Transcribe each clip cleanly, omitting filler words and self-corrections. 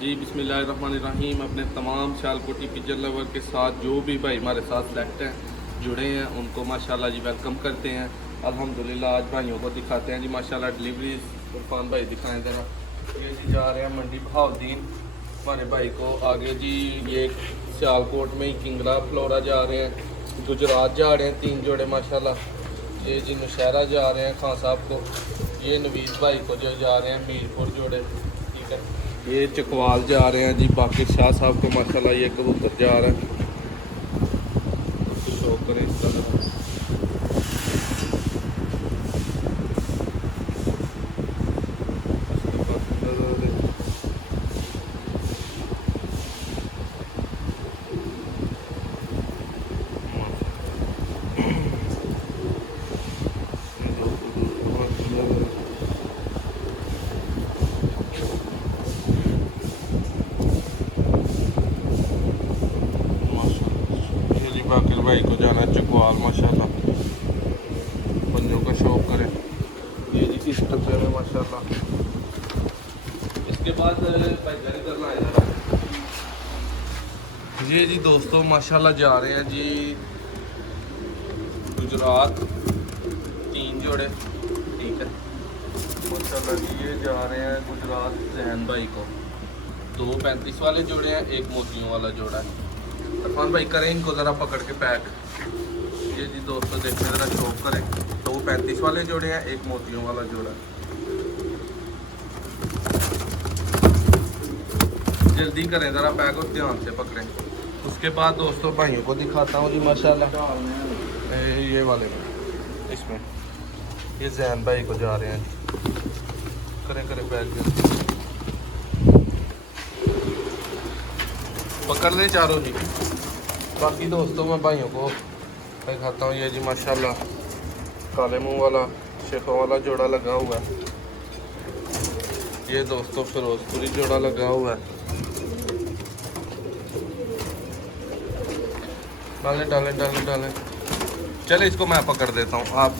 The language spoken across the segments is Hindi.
जी बिस्मिल्लाहिर्रहमानिर्रहीम। अपने तमाम सियालकोटी पिजन लवर के साथ जो भी भाई हमारे साथ सेलेक्ट हैं, जुड़े हैं, उनको माशाल्लाह जी वेलकम करते हैं। अल्हम्दुलिल्लाह आज भाइयों को दिखाते हैं जी माशाल्लाह डिलीवरीज। इरफान भाई दिखाएं ज़रा। ये जी जा रहे हैं मंडी बहाउद्दीन हमारे भाई को आगे जी। ये सियालकोट में ही किंगरा फ्लोरा जा रहे हैं, गुजरात जा रहे हैं 3 जोड़े माशाल्लाह। ये जी नौशहरा जा रहे हैं खान साहब को। ये नवीस भाई को जो जा रहे हैं मीरपुर जोड़े, ठीक है। ये चकवाल जा रहे हैं जी बाकिर शाह साहब को माशाल्लाह। ये कबूतर जा रहा है, शो करें इसका जरा। बाकिर भाई को जाना है चकवाल माशाल्लाह, पंजों का शौक करें। ये जी किस डब्बे में माशाल्लाह। इसके बाद भाई जारी करना है। ये जी दोस्तों माशाल्लाह जा रहे हैं जी गुजरात 3 जोड़े, ठीक है माशाल्लाह जी। ये जा रहे हैं गुजरात जहन भाई को। 2 35 वाले जोड़े हैं, 1 मोतियों वाला जोड़ा है। इरफान भाई करें इनको ज़रा पकड़ के पैक। ये जी दोस्तों देखने ज़रा शौक करें। 2 35 वाले जोड़े हैं, 1 मोतियों वाला जोड़ा है। जल्दी करें ज़रा पैक और ध्यान से पकड़ें। उसके बाद दोस्तों भाइयों को दिखाता हूँ जी माशाल्लाह। ये वाले में इसमें ये जैन भाई को जा रहे हैं। करें करें पैक जल्दी, पकड़ ले चारों जी। बाकी दोस्तों मैं भाइयों को दिखाता हूँ। ये जी माशाल्लाह काले मुंह वाला शेखों वाला जोड़ा लगा हुआ है। ये दोस्तों फिरोजपुरी जोड़ा लगा हुआ है। डालें डालें डालें डालें। चले इसको मैं पकड़ देता हूँ, आप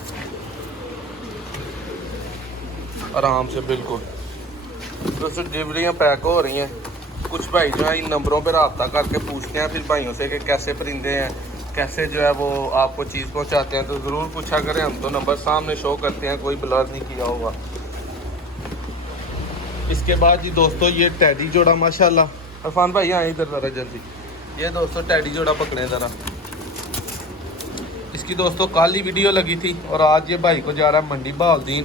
आराम से। बिल्कुल दोस्तों डिलीवरियाँ पैक हो रही हैं। कुछ भाई जो है इन नंबरों पर रब्ता करके पूछते हैं फिर भाइयों से कि कैसे परिंदे हैं, कैसे जो है वो आपको चीज़ पहुंचाते हैं। तो ज़रूर पूछा करें, हम तो नंबर सामने शो करते हैं, कोई ब्लर नहीं किया होगा। इसके बाद जी दोस्तों ये टैडी जोड़ा माशाल्लाह। इरफान भाई यहाँ इधर ज़रा जल्दी। ये दोस्तों टैडी जोड़ा पकड़े ज़रा। इसकी दोस्तों कल ही वीडियो लगी थी और आज ये भाई को जा रहा है मंडी बहाउद्दीन।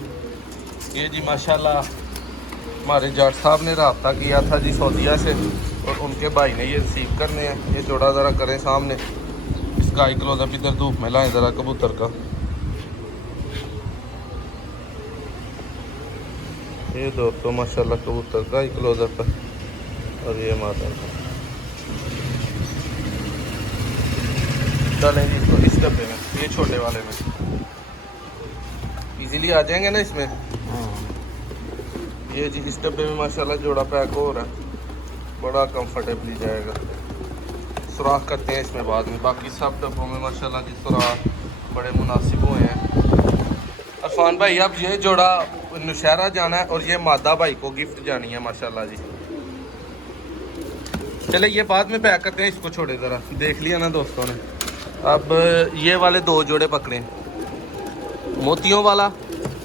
ये जी माशाल्लाह हमारे जट साहब ने रब्ता किया था जी सऊदीया से और उनके भाई ने ये रिसीव करने हैं। ये जोड़ा ज़रा करें सामने। इसका आई क्लोजअप इधर धूप में लाएं ज़रा कबूतर का। ये दोस्तों माशाल्लाह कबूतर का आई क्लोजअप है और ये माता का। डालें जी इसको इस डब्बे में, ये छोटे वाले में। इजीली आ जाएंगे ना इसमें। ये जी इस डब्बे में माशाल्लाह जोड़ा पैक हो रहा है, बड़ा कंफर्टेबली जाएगा। सुराख करते हैं इसमें बाद में। बाकी सब डब्बों में माशाल्लाह जी सुराख बड़े मुनासिब हुए हैं। अरफान भाई अब ये जोड़ा नौशहरा जाना है और ये मादा भाई को गिफ्ट जानी है माशाल्लाह जी। चले ये बाद में पैक करते हैं, इसको छोड़े ज़रा। देख लिया ना दोस्तों ने। अब ये वाले 2 जोड़े पकड़े, मोतियों वाला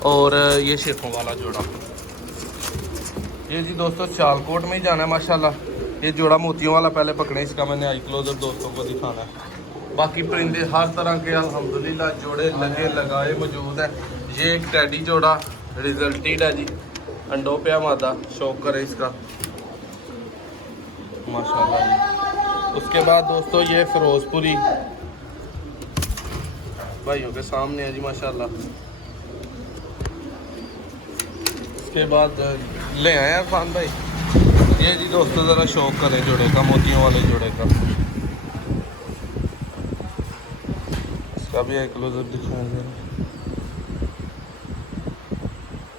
और ये शेखों वाला जोड़ा। ये जी दोस्तों सियालकोट में ही जाना है माशाल्लाह। ये जोड़ा मोतियों वाला पहले पकड़े, इसका मैंने आई क्लोजर दोस्तों को दिखाना है। बाकी परिंदे हर तरह के अल्हम्दुलिल्लाह जोड़े लगे लगाए मौजूद हैं। ये एक टैडी जोड़ा रिजल्टेड है जी, अंडों पे मादा। शौक करे इसका माशाल्लाह जी। उसके बाद दोस्तों ये फिरोजपुरी भाइयों के सामने है जी माशाल्लाह। इसके बाद ले आए हैं इरफान भाई। ये जी दोस्तों ज़रा शौक करें जोड़े का, मोतियों वाले जोड़े का। इसका भी एक क्लोजअप दिखाया जरा।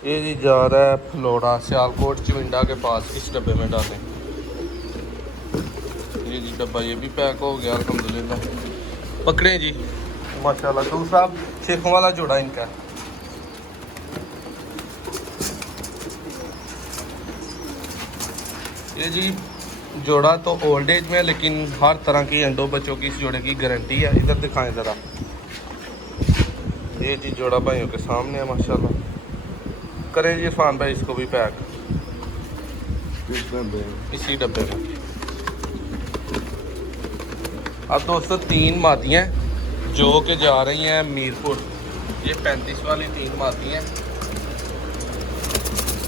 ये जी जा रहा है फ्लोरा सियालकोट चिविंडा के पास। इस डब्बे में डालें। ये जी डब्बा ये भी पैक हो गया अल्हम्दुलिल्लाह। पकड़े जी माशाल्लाह। दूसरा शेखों वाला जोड़ा इनका। ये जी जोड़ा तो ओल्ड एज में, लेकिन हर तरह की अंडों बच्चों की इस जोड़े की गारंटी है। इधर दिखाएं ज़रा, ये जी जोड़ा भाइयों के सामने है माशाल्लाह। करें जी इरफान भाई इसको भी पैक इसी डब्बे में। अब दोस्तों 3 मादियाँ जो कि जा रही हैं मीरपुर। ये 35 वाली 3 मादियाँ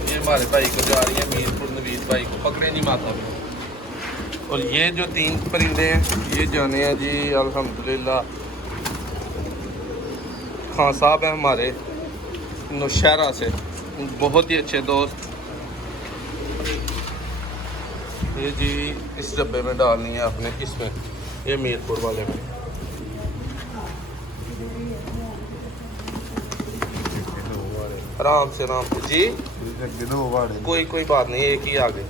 ये हमारे भाई को जा रही है मीरपुर, नवीद भाई को। पकड़े जी माता में। और ये जो 3 परिंदे हैं ये जाने हैं जी अल्हम्दुलिल्लाह खान साहब हैं हमारे नौशहरा से, बहुत ही अच्छे दोस्त। ये जी इस डब्बे में डालनी है आपने, इसमें ये मीरपुर वाले में। आराम से जी, कोई बात नहीं, एक ही आगे।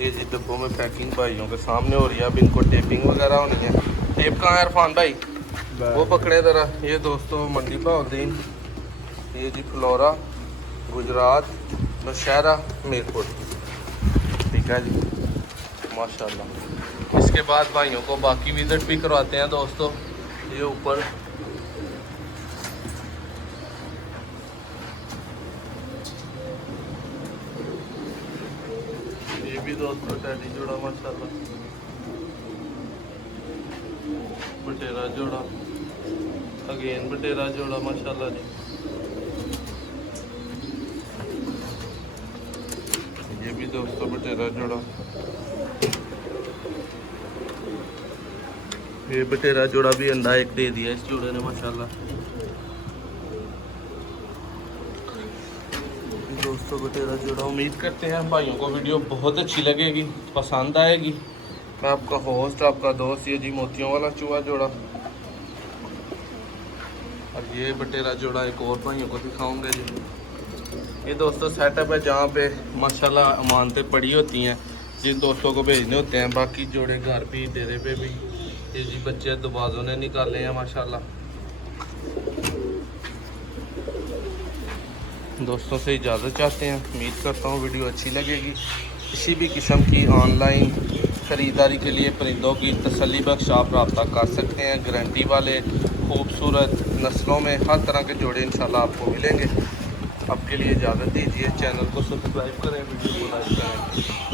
ये जी डब्बों में पैकिंग भाइयों के सामने हो रही है। अब इनको टेपिंग वगैरह होनी है। टेप कहाँ है इरफान भाई? वो पकड़े ज़रा। ये दोस्तों मंडी बहाउद्दीन, ये जी फ्लोरा, गुजरात, नौशहरा, मीरपुर। ठीक है जी माशाल्लाह। इसके बाद भाइयों को बाकी विज़िट भी करवाते हैं दोस्तों। ये ऊपर ये भी दोस्तों टैडी जोड़ा माशाल्लाह, बटेरा जोड़ा, अगेन बटेरा जोड़ा माशाल्लाह जी। ये भी दोस्तों बटेरा जोड़ा, ये बटेरा जोड़ा भी अंडा एक दे दिया इस जोड़े ने माशाल्लाह। दोस्तों बटेरा जोड़ा। उम्मीद करते हैं भाइयों को वीडियो बहुत अच्छी लगेगी, पसंद आएगी। मैं आपका होस्ट, आपका दोस्त, ये जी मोतियों वाला चूहा जोड़ा। और ये बटेरा जोड़ा एक और भाइयों को दिखाऊंगे जी। ये दोस्तों सेटअप है जहाँ पे माशाल्लाह अमानतें पड़ी होती हैं, जिन दोस्तों को भेजने होते हैं। बाकी जोड़े घर भी, डेरे पे भी। ये जी बच्चे दुबाजों ने निकाले हैं माशाल्लाह। दोस्तों से इजाज़त चाहते हैं। उम्मीद करता हूँ वीडियो अच्छी लगेगी। किसी भी किस्म की ऑनलाइन ख़रीदारी के लिए परिंदों की तसल्ली बख्श आप रब्ता कर सकते हैं। गारंटी वाले खूबसूरत नस्लों में हर तरह के जोड़े इंशाल्लाह आपको मिलेंगे। आपके लिए इजाज़त दीजिए। चैनल को सब्सक्राइब करें, वीडियो को लाइक करें।